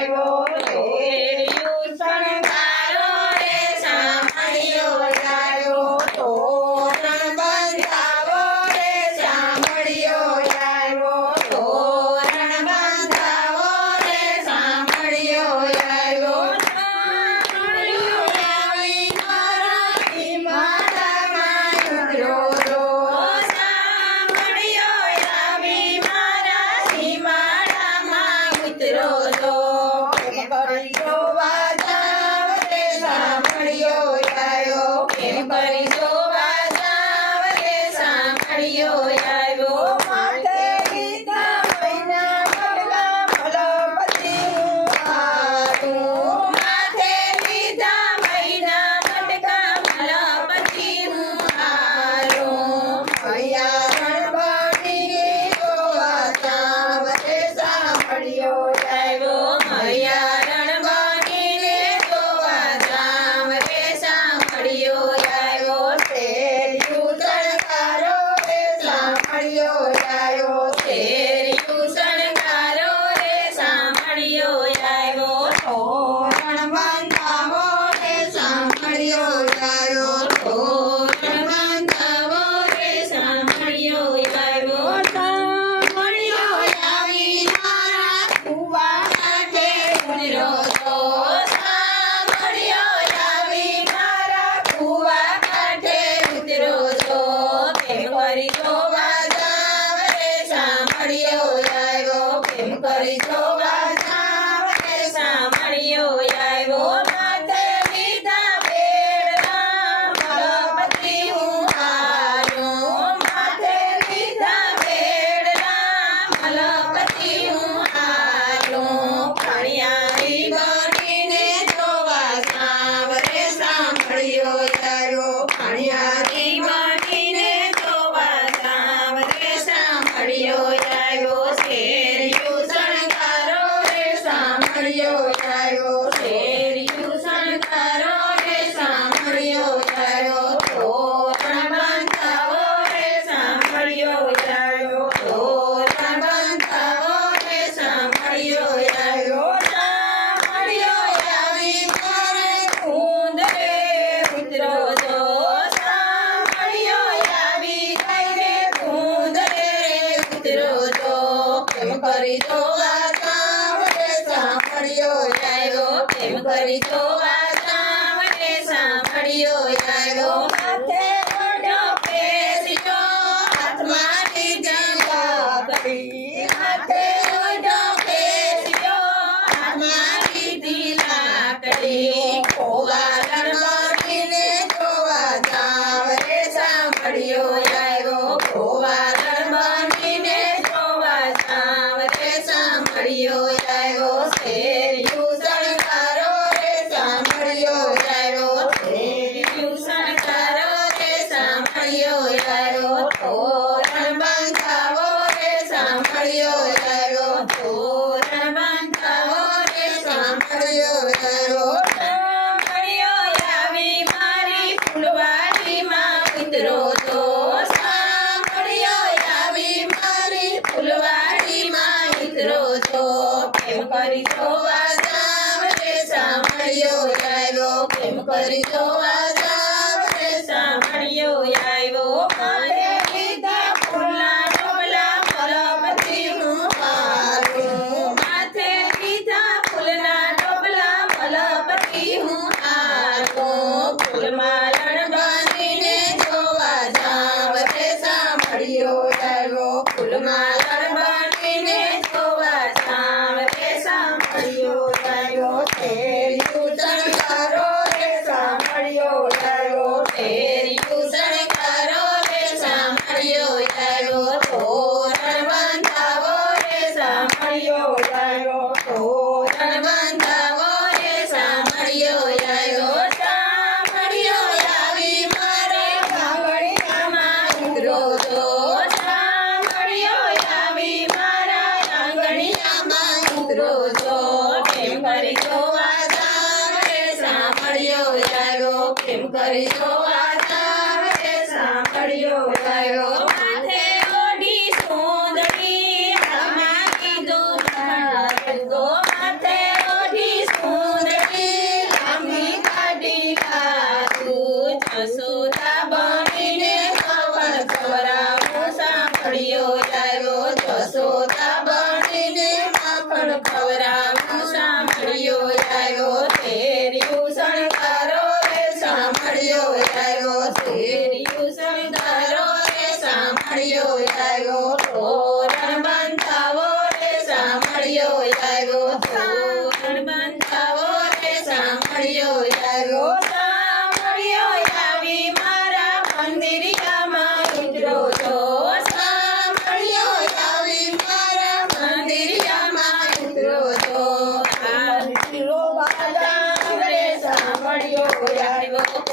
આવ્યો રેડિયું શણગારો રે સાંભળ્યો આવ્યો તોરણ બંધાવો રે સાંભળ્યો આવ્યો તોરણ બંધાવો રે સાંભળ્યો આવ્યો આવી મારા મારામાં ઉતરો રો સાંભળ્યો આવી મારા સીમાડામાં ઉતરો રો કરી જોવા જાવ રે સાંભળ્યો આવ્યો કેમ કરી જોવા જાવ રે સાંભળ્યો આવ્યો માથે લીધા મહિના મગલા મલપતિ હું હારું માથે લીધા મહિના મટકા મલપતિ હું હારું ભૈયા રણબડી જોવા જાવ રે સાંભળ્યો આવ્યો ભૈયા રણબડીને જોવા જાવ રે સાંભળ્યો આવ્યો શેરિયું શણગારો રે સાંભળ્યો આવ્યો શેરિયું શણગારો રે સાંભળ્યો આવ્યો તોરણ બંધાવો રે સાંભળ્યો આવ્યો તોરણ બંધાવો રે સાંભળ્યો આવ્યો સાંભળ્યો આવી મારા કુવા કાંઠે ઉતરો તો સાંભળ્યો આવી મારા કુવા કાંઠે ઉતરો તો કેમ કરી જોવા જાવ રે સાંભળ્યો આવ્યો કેમ કરી જોવા જાવ રે સાંભળ્યો આવ્યો માથે લીધા બેડના મલપતિ હું હારું માથે લીધા બેડના મલપતિ હું હારું કણિયારી બનીને જોવા જાવ રે સાંભળ્યો આવ્યો કણિયારી બનીને જોવા જાવ રે સાંભળ્યો આવ્યો શેરિયું શણગારો રે સાંભળ્યો આવ્યો શેરિયું શણગારો રે સાંભળ્યો આવ્યો તોરણ બંધાવો રે સાંભળ્યો આવ્યો તોરણ બંધાવો રે સાંભળ્યો આવ્યો સાંભળ્યો આવી મારે કુંદ રે ઉતરો તો સાંભળ્યો આવી રે કુંદ રે ઉતરો તો કેમ કરી જોવા જાવ રે સાંભળ્યો આવ્યો કેમ કરી જોવા જાવ રે સાંભળ્યો આવ્યો માથે ઓઢો પેસ્યો હાથમાં લીધી લાકડી માથે ઓઢો પેસ્યો હાથમાં લીધી લાકડી કોવા રણબડીને જોવા જાવ રે સાંભળ્યો આવ્યો કોવા રણબડીને જોવા જાવ રે સાંભળ્યો આવ્યો શેરિયું શણગારો રે સાંભળ્યો આવ્યો શેરિયું શણગારો રે સાંભળ્યો આવ્યો તોરણ બંધાવો રે સાંભળ્યો આવ્યો તોરણ બંધાવો રે સાંભળ્યો આવ્યો સાંભળ્યો આવી મારી ફૂલવાડીમાં ઉતરો તો સાંભળ્યો આવી મારી ફૂલવાડીમાં ઉતરો તો કેમ કરી જોવા જાવ રે સાંભળ્યો આવ્યો કેમ કરી જોવા જાવ રે સાંભળ્યો આવ્યો મારે લીધા ફૂલના ડોબલા મલપતિ હું હારું માથે લીધા ફૂલના ડોબલા મલપતિ હું હારું ફૂલમાં રણબડીને જોવા જાવ રે સાંભળ્યો આવ્યો ફૂલમાં રણબડીને જોવા જાવ રે સાંભળ્યો આવ્યો શેરિયું શણગારો રે સાંભળ્યો આવ્યો શેરિયું શણગારો રે સાંભળ્યો આવ્યો તોરણ બંધાવો રે સાંભળ્યો આવ્યો તોરણ બંધાવો રે સાંભળ્યો આવ્યો સાંભળ્યો આવી મારે આંગણિયામાં ઉતરો તો સાંભળ્યો આવી મારા આંગણિયામાં ઉતરો તો કેમ કરી જોવા જાવ રે સાંભળ્યો આવ્યો કેમ કરી જોવા જાવ રે સાંભળ્યો આવ્યો માથે ઓઢી સુંદરી હાથમાં કીધું માથે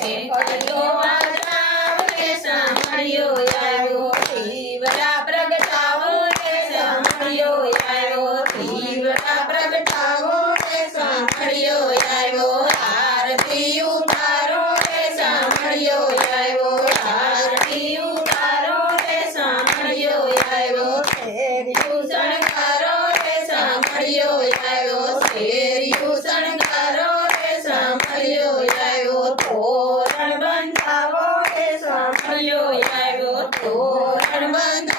કે કડીઓ વાજાવ રે સાંભળ્યો આવ્યો દીવડા પ્રગટાવો રે સાંભળ્યો આવ્યો દીવડા પ્રગટાવો રે સાંભળ્યો આવ્યો આરતી ઉતારો રે સાંભળ્યો આવ્યો આરતી ઉતારો રે સાંભળ્યો આવ્યો શેરીયું શણગારો રે સાંભળ્યો આવ્યો શેરીયું શણગારો રે સાંભળ્યો આવ્યો તોરણ બંધાવો રે સાંભળ્યો આવ્યો તોરણ બંધાવો